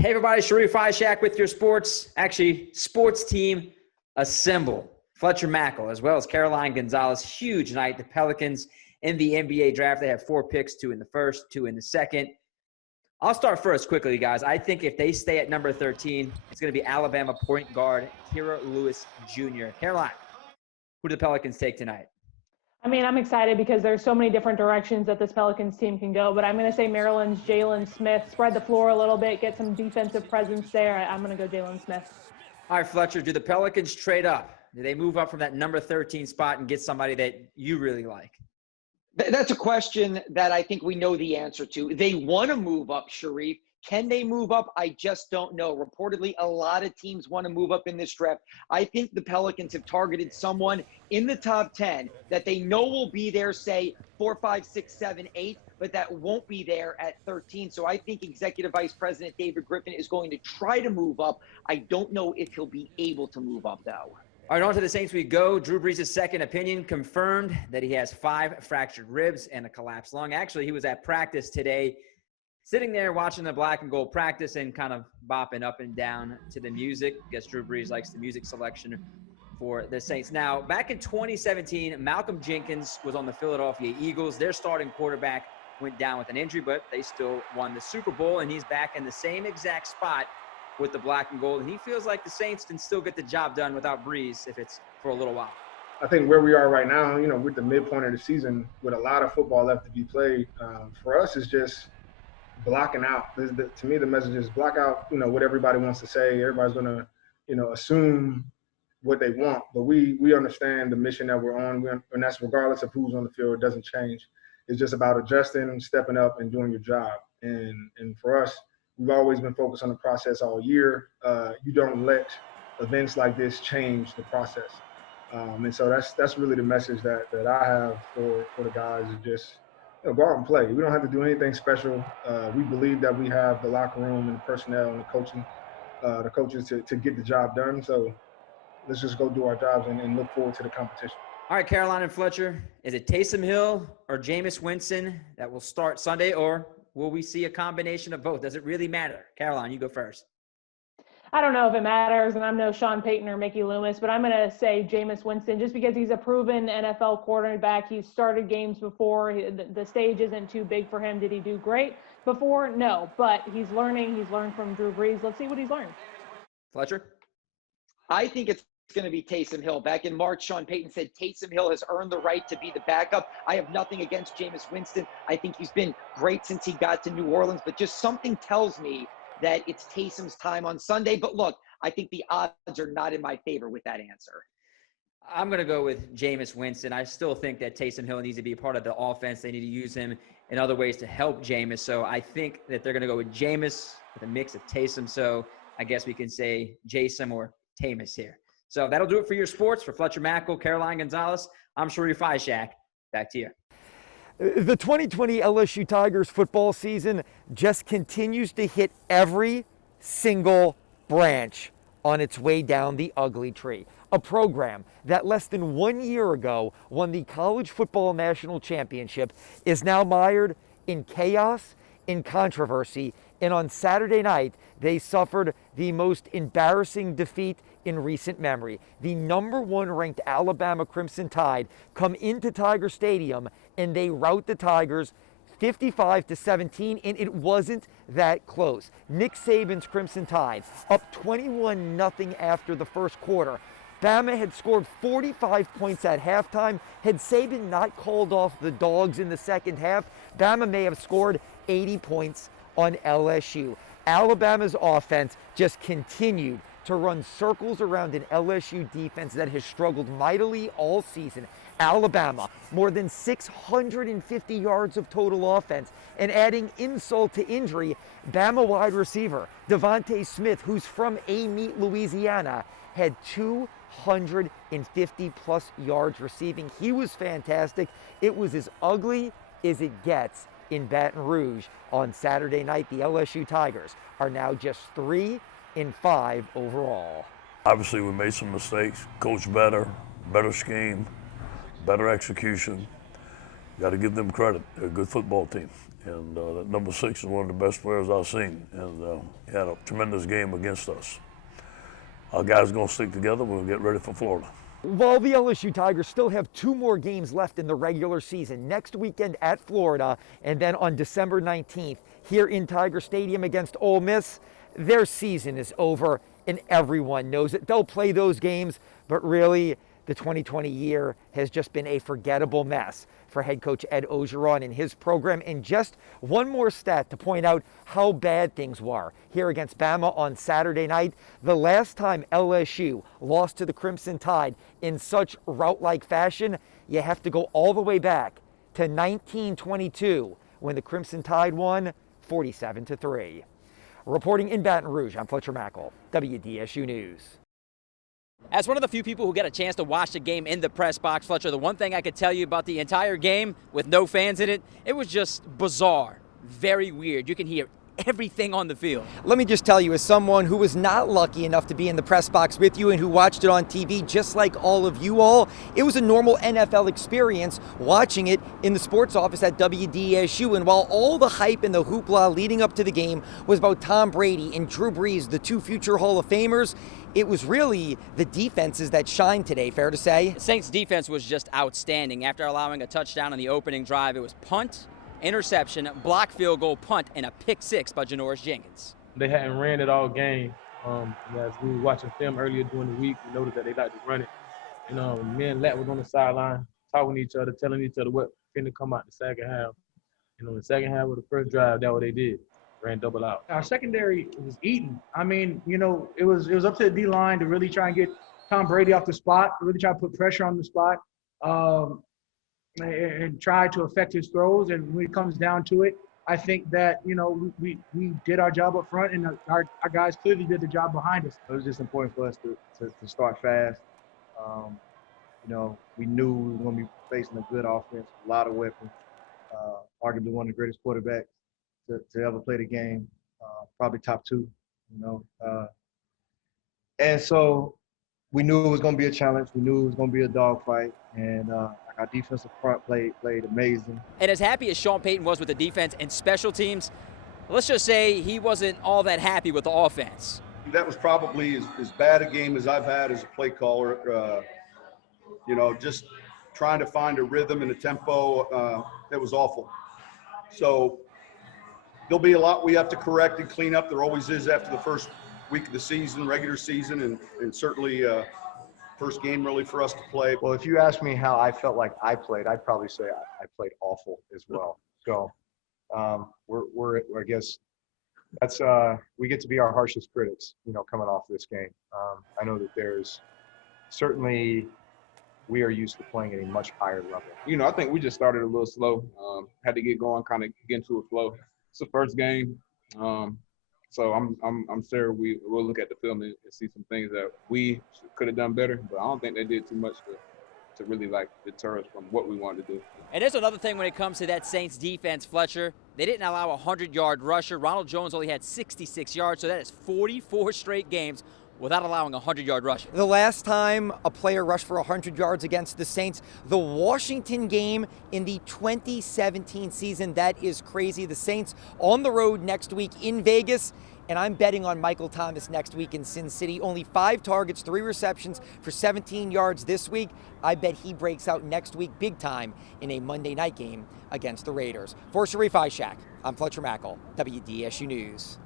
Hey everybody, Sharif Ishak with your sports team assemble. Fletcher Mackel, as well as Caroline Gonzalez, huge night. The Pelicans in the NBA draft, they have 4 picks, 2 in the first, 2 in the second. I'll start first quickly, guys. I think if they stay at number 13, it's going to be Alabama point guard Kira Lewis Jr. Caroline, who do the Pelicans take tonight? I mean, I'm excited because there's so many different directions that this Pelicans team can go, but I'm going to say Maryland's Jalen Smith. Spread the floor a little bit, get some defensive presence there. I'm going to go Jalen Smith. All right, Fletcher, do the Pelicans trade up? Do they move up from that number 13 spot and get somebody that you really like? That's a question that I think we know the answer to. They want to move up, Sharif. Can they move up? I just don't know. Reportedly, a lot of teams want to move up in this draft. I think the Pelicans have targeted someone in the top 10 that they know will be there, say, 4, 5, 6, 7, 8, but that won't be there at 13. So I think Executive Vice President David Griffin is going to try to move up. I don't know if he'll be able to move up, though. All right, on to the Saints we go. Drew Brees' second opinion confirmed that he has 5 fractured ribs and a collapsed lung. Actually, he was at practice today, sitting there watching the black and gold practice and kind of bopping up and down to the music. I guess Drew Brees likes the music selection for the Saints. Now, back in 2017, Malcolm Jenkins was on the Philadelphia Eagles. Their starting quarterback went down with an injury, but they still won the Super Bowl, and he's back in the same exact spot with the black and gold. And he feels like the Saints can still get the job done without Brees if it's for a little while. I think where we are right now, with the midpoint of the season, with a lot of football left to be played, for us, it's just blocking out. To me, the message is block out, what everybody wants to say. Everybody's going to, assume what they want. But we understand the mission that we're on, and that's regardless of who's on the field. It doesn't change. It's just about adjusting, stepping up, and doing your job. And for us, we've always been focused on the process all year. You don't let events like this change the process. And so that's really the message that I have for the guys is just go out and play. We don't have to do anything special. We believe that we have the locker room and the personnel and the coaches to get the job done. So let's just go do our jobs and look forward to the competition. All right, Caroline and Fletcher, is it Taysom Hill or Jameis Winston that will start Sunday, or will we see a combination of both? Does it really matter? Caroline, you go first. I don't know if it matters, and I'm no Sean Payton or Mickey Loomis, but I'm going to say Jameis Winston just because he's a proven NFL quarterback. He's started games before. The stage isn't too big for him. Did he do great before? No, but he's learning. He's learned from Drew Brees. Let's see what he's learned. Fletcher? I think it's going to be Taysom Hill. Back in March, Sean Payton said Taysom Hill has earned the right to be the backup. I have nothing against Jameis Winston. I think he's been great since he got to New Orleans, but just something tells me that it's Taysom's time on Sunday. But look, I think the odds are not in my favor with that answer. I'm going to go with Jameis Winston. I still think that Taysom Hill needs to be a part of the offense. They need to use him in other ways to help Jameis. So I think that they're going to go with Jameis with a mix of Taysom. So I guess we can say Jason or Tamus here. So that'll do it for your sports. For Fletcher Mackel, Caroline Gonzalez, I'm Sharif Ishak. Back to you. The 2020 LSU Tigers football season just continues to hit every single branch on its way down the ugly tree. A program that less than 1 year ago won the College Football National Championship is now mired in chaos, in controversy, and on Saturday night, they suffered the most embarrassing defeat in recent memory. The number 1 ranked Alabama Crimson Tide come into Tiger Stadium and they rout the Tigers 55-17, and it wasn't that close. Nick Saban's Crimson Tide up 21-0 after the first quarter. Bama had scored 45 points at halftime. Had Saban not called off the dogs in the second half, Bama may have scored 80 points on LSU. Alabama's offense just continued to run circles around an LSU defense that has struggled mightily all season. Alabama, more than 650 yards of total offense. And adding insult to injury, Bama wide receiver Devontae Smith, who's from Amite, Louisiana, had 250-plus yards receiving. He was fantastic. It was as ugly as it gets in Baton Rouge on Saturday night. The LSU Tigers are now just 3-5 overall. Obviously, we made some mistakes. Coach better scheme, better execution. Got to give them credit. They're a good football team. And that number 6 is one of the best players I've seen, and he had a tremendous game against us. Our guys are going to stick together. We'll get ready for Florida. While the LSU Tigers still have 2 more games left in the regular season, next weekend at Florida, and then on December 19th here in Tiger Stadium against Ole Miss, their season is over, and everyone knows it. They'll play those games, but really, the 2020 year has just been a forgettable mess for head coach Ed Ogeron and his program. And just one more stat to point out how bad things were here against Bama on Saturday night. The last time LSU lost to the Crimson Tide in such rout-like fashion, you have to go all the way back to 1922 when the Crimson Tide won 47-3. Reporting in Baton Rouge, I'm Fletcher Mackel, WDSU News. As one of the few people who got a chance to watch the game in the press box, Fletcher, the one thing I could tell you about the entire game with no fans in it, it was just bizarre, very weird. You can hear everything on the field. Let me just tell you, as someone who was not lucky enough to be in the press box with you and who watched it on TV just like all of you all, it was a normal NFL experience watching it in the sports office at WDSU. And while all the hype and the hoopla leading up to the game was about Tom Brady and Drew Brees, the 2 future Hall of Famers, it was really the defenses that shined today, fair to say? The Saints defense was just outstanding. After allowing a touchdown on the opening drive, it was punt, interception, block field goal, punt, and a pick 6 by Janoris Jenkins. They hadn't ran it all game. As we were watching film earlier during the week, we noticed that they like to run it. Me and Lat was on the sideline talking to each other, telling each other what finna come out the second half. The second half of the first drive, that's what they did. Ran double out. Our secondary was eating. I mean, it was up to the D-line to really try and get Tom Brady off the spot, really try to put pressure on the spot, and try to affect his throws. And when it comes down to it, I think that, we did our job up front, and our guys clearly did the job behind us. It was just important for us to start fast. We knew we were going to be facing a good offense, a lot of weapons, arguably one of the greatest quarterbacks to ever play the game, probably top 2, and so we knew it was going to be a challenge. We knew it was going to be a dogfight, and our defensive front played amazing. And as happy as Sean Payton was with the defense and special teams, let's just say he wasn't all that happy with the offense. That was probably as bad a game as I've had as a play caller. Just trying to find a rhythm and a tempo, that was awful. So there'll be a lot we have to correct and clean up. There always is after the first week of the season, regular season, and certainly first game really for us to play. Well, if you ask me how I felt like I played, I'd probably say I played awful as well. So I guess that's we get to be our harshest critics, coming off this game. I know that there's certainly we are used to playing at a much higher level. I think we just started a little slow. Had to get going, kind of get into a flow. It's the first game, so I'm sure we'll look at the film and see some things that we could have done better. But I don't think they did too much to really deter us from what we wanted to do. And there's another thing when it comes to that Saints defense, Fletcher. They didn't allow a 100-yard rusher. Ronald Jones only had 66 yards, so that is 44 straight games without allowing a 100-yard rush. The last time a player rushed for 100 yards against the Saints, the Washington game in the 2017 season. That is crazy. The Saints on the road next week in Vegas, and I'm betting on Michael Thomas next week in Sin City. Only 5 targets, 3 receptions for 17 yards this week. I bet he breaks out next week big time in a Monday night game against the Raiders. For Sharif Ishak, I'm Fletcher Mackel, WDSU News.